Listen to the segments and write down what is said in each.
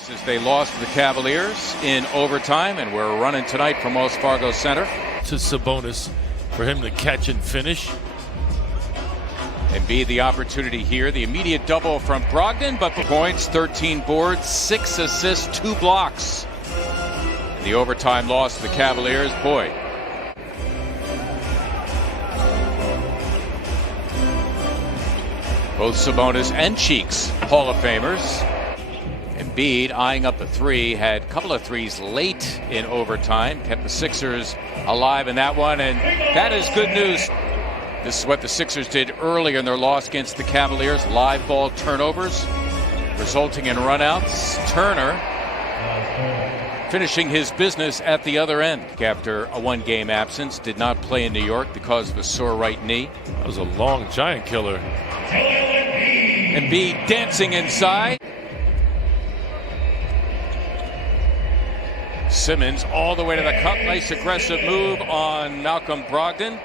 As they lost to the Cavaliers in overtime, and we're running tonight from Wells Fargo Center. To Sabonis for him to catch and finish. And be the opportunity here. The immediate double from Brogdon, but points, 13 boards, 6 assists, 2 blocks. And the overtime loss to the Cavaliers, boy. Both Sabonis and Cheeks, Hall of Famers. Embiid eyeing up a three, had a couple of threes late in overtime, kept the Sixers alive in that one, and that is good news. This is what the Sixers did earlier in their loss against the Cavaliers. Live ball turnovers, resulting in runouts. Turner finishing his business at the other end after a one-game absence. Did not play in New York because of a sore right knee. That was a long giant killer. Embiid dancing inside. Simmons all the way to the cup. Nice aggressive move on Malcolm Brogdon.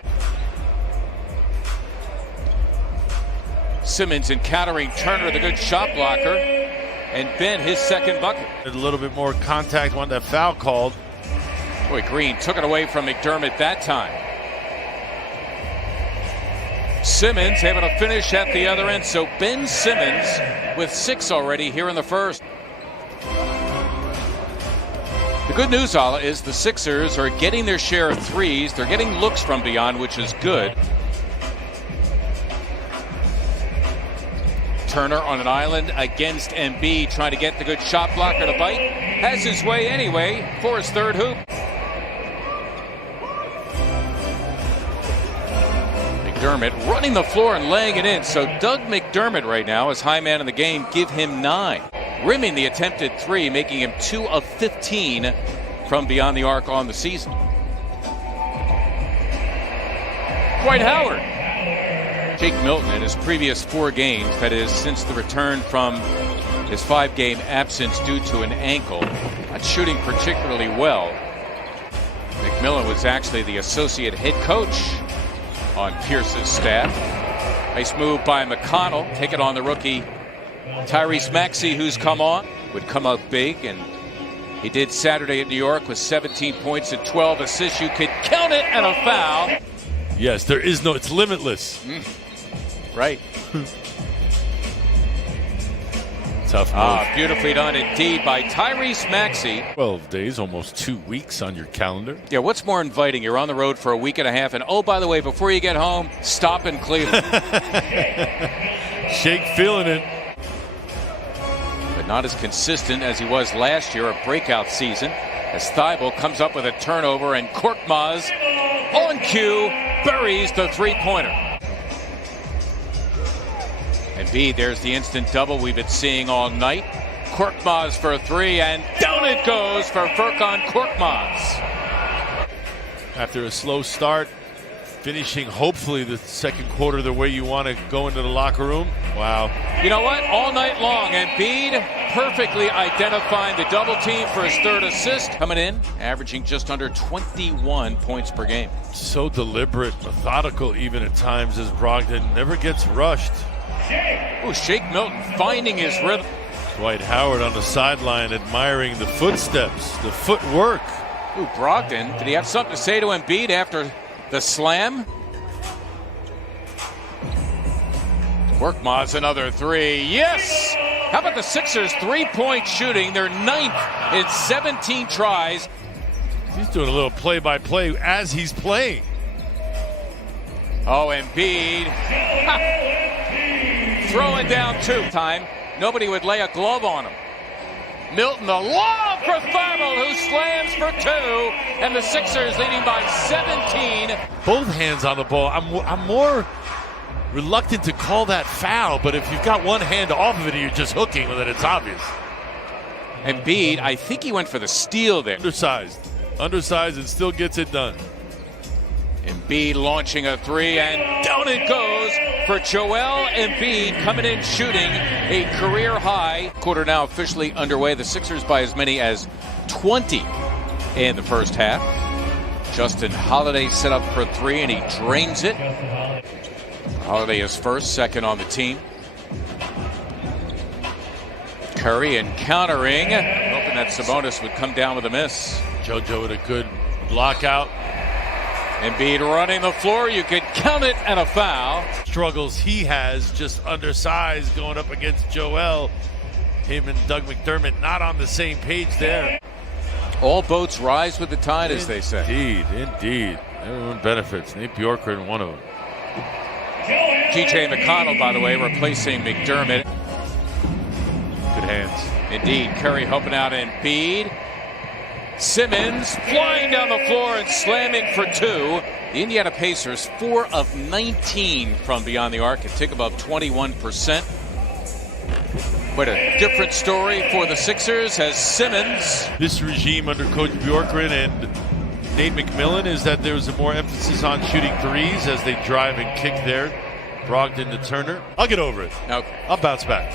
Simmons encountering Turner, the good shot blocker, and Ben his second bucket. A little bit more contact, wanted that foul called. Boy, Green took it away from McDermott that time. Simmons able to finish at the other end. So Ben Simmons with 6 already here in the first. The good news, Ala, is the Sixers are getting their share of threes. They're getting looks from beyond, which is good. Turner on an island against Embiid, trying to get the good shot blocker to bite. Has his way anyway for his third hoop. McDermott running the floor and laying it in. So Doug McDermott right now is high man in the game. Give him 9. Rimming the attempted three, making him 2 of 15 from beyond the arc on the season. Dwight Howard. Jake Milton in his previous 4 games, that is since the return from his 5-game absence due to an ankle, not shooting particularly well. McMillan was actually the associate head coach on Pierce's staff. Nice move by McConnell. Take it on the rookie Tyrese Maxey, who's come on, would come up big, and he did Saturday at New York with 17 points and 12 assists. You could count it, and a foul. Yes, there is no, it's limitless. Right. Tough move. Beautifully done indeed by Tyrese Maxey. 12 days, almost 2 weeks on your calendar. Yeah, what's more inviting? You're on the road for a week and a half, and oh, by the way, before you get home, stop in Cleveland. Shake feeling it. But not as consistent as he was last year, a breakout season, as Thibault comes up with a turnover, and Korkmaz on cue buries the three-pointer. Embiid, there's the instant double we've been seeing all night. Korkmaz for a 3, and down it goes for Furkan Korkmaz. After a slow start, finishing hopefully the second quarter the way you want to go into the locker room. Wow. You know what? All night long, Embiid perfectly identifying the double team for his 3rd assist. Coming in, averaging just under 21 points per game. So deliberate, methodical even at times, as Brogdon never gets rushed. Oh, Shake Milton finding his rhythm. Dwight Howard on the sideline admiring the footsteps, the footwork. Ooh, Brogdon, did he have something to say to Embiid after the slam? Korkmaz another 3. Yes! How about the Sixers' 3-point shooting? They're 9th in 17 tries. He's doing a little play-by-play as he's playing. Oh, Embiid. Throwing down 2. Time, nobody would lay a glove on him. Milton, the lob for Thibault, who slams for 2, and the Sixers leading by 17. Both hands on the ball. I'm more reluctant to call that foul, but if you've got one hand off of it and you're just hooking with it, it's obvious. Embiid, I think he went for the steal there. Undersized and still gets it done. Embiid launching a 3, and down it goes for Joel Embiid, coming in shooting a career high. Quarter now officially underway. The Sixers by as many as 20 in the first half. Justin Holiday set up for 3, and he drains it. Holiday is first, second on the team. Curry encountering, hoping that Sabonis would come down with a miss. JoJo with a good lockout. Embiid running the floor, you could count it, and a foul. Struggles he has, just undersized going up against Joel. Him and Doug McDermott not on the same page there. All boats rise with the tide, as they say. Indeed. Everyone benefits. Nate Bjorkgren, one of them. TJ McConnell, by the way, replacing McDermott. Good hands. Indeed, Curry helping out Embiid. Simmons flying down the floor and slamming for two. The Indiana Pacers, 4 of 19 from beyond the arc, a tick above 21%. But a different story for the Sixers as Simmons. This regime under Coach Bjorkgren and Nate McMillan is that there's a more emphasis on shooting threes as they drive and kick there. Brogdon to Turner. I'll get over it. Okay. I'll bounce back.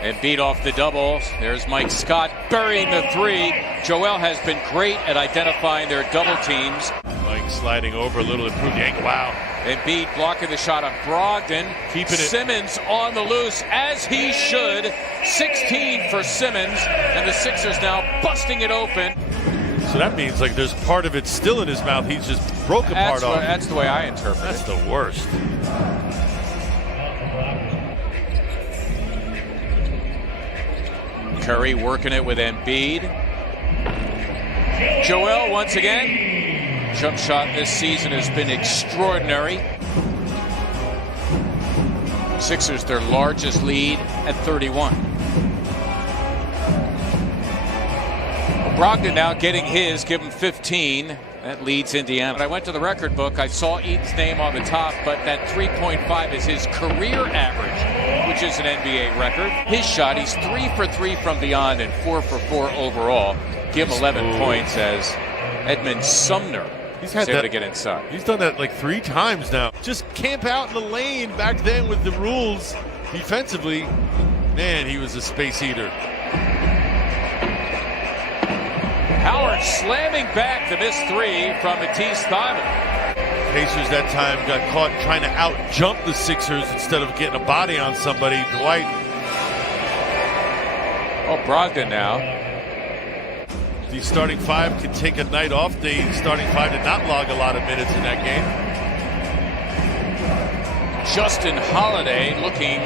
And beat off the double. There's Mike Scott burying the three. Joel has been great at identifying their double teams. Mike sliding over a little, improved the angle. Wow. Embiid blocking the shot of Brogdon. Keeping it. Simmons on the loose, as he should. 16 for Simmons, and the Sixers now busting it open. So that means like there's part of it still in his mouth. He's just broken part off. That's the way I interpret it. That's the worst. Curry working it with Embiid. Joel once again. Jump shot this season has been extraordinary. Sixers their largest lead at 31. Brogdon now getting his, give him 15. That leads Indiana. When I went to the record book, I saw Eaton's name on the top, but that 3.5 is his career average, which is an NBA record. His shot, he's 3 for 3 from beyond and 4 for 4 overall. Give him 11 points as Edmund Sumner is able to get inside. He's done that like 3 times now. Just camp out in the lane back then with the rules defensively. Man, he was a space eater. Howard slamming back the missed 3 from Matisse Thybulle. Pacers that time got caught trying to out-jump the Sixers instead of getting a body on somebody. Dwight. Oh, Brogdon now. The starting 5 could take a night off. The starting 5 did not log a lot of minutes in that game. Justin Holiday looking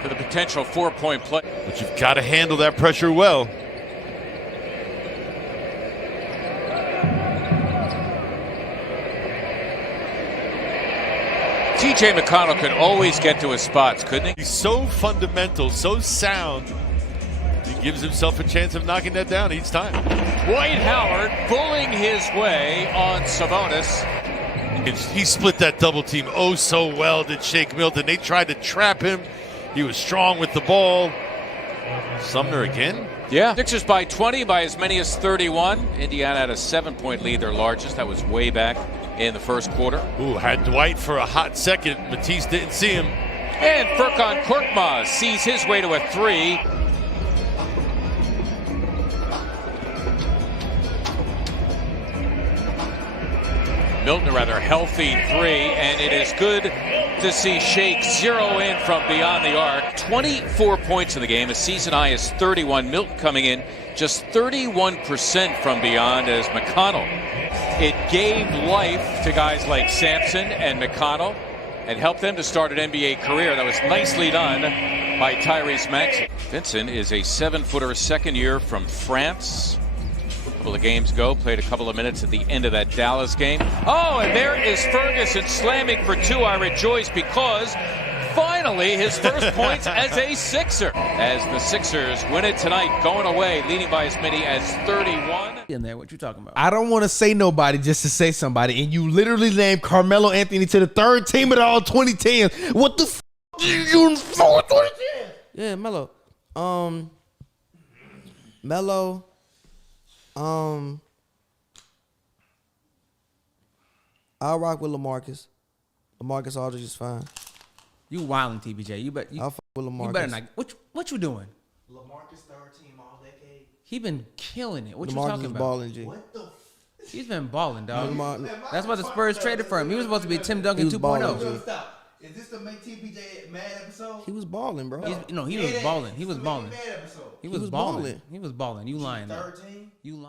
for the potential 4-point play. But you've got to handle that pressure well. TJ McConnell could always get to his spots, couldn't he? He's so fundamental, so sound. He gives himself a chance of knocking that down each time. Dwight Howard bullying his way on Sabonis. He split that double team oh so well, did Shake Milton. They tried to trap him. He was strong with the ball. Sumner again? Yeah. Sixers by 20, by as many as 31. Indiana had a 7-point lead, their largest. That was way back in the first quarter. Ooh, had Dwight for a hot second. Matisse didn't see him. And Furkan Korkmaz sees his way to a 3. Milton a rather healthy 3, and it is good to see Shake zero in from beyond the arc. 24 points in the game. A season high is 31. Milton coming in just 31% from beyond as McConnell. It gave life to guys like Sampson and McConnell and helped them to start an NBA career. That was nicely done by Tyrese Maxey. Vincent is a 7-footer, second year from France. A couple of games ago, played a couple of minutes at the end of that Dallas game. Oh, and there is Ferguson slamming for 2. I rejoice because finally his first points as a Sixer. As the Sixers win it tonight, going away, leading by as many as 31. In there, what you talking about? I don't want to say nobody just to say somebody, and you literally named Carmelo Anthony to the 3rd team of the all 2010s. What the f*** are you doing for 2010? Yeah, Melo. Melo. I'll rock with LaMarcus. LaMarcus Aldridge is fine. You wildin', TBJ. I'll fuck with LaMarcus. You better not. What you doing? LaMarcus 3rd team all decade. He been killing it. What LaMarcus you talking is about? balling, G. What the? He's been balling, dog. LaMarcus. That's why the Spurs traded for him. He was supposed to be Tim Duncan He was balling, 2.0. G. Stop. Is this the make TPJ mad episode? He was balling, bro. No, he was balling. He was balling. He was balling. He was balling. You lying. Third team. You lying.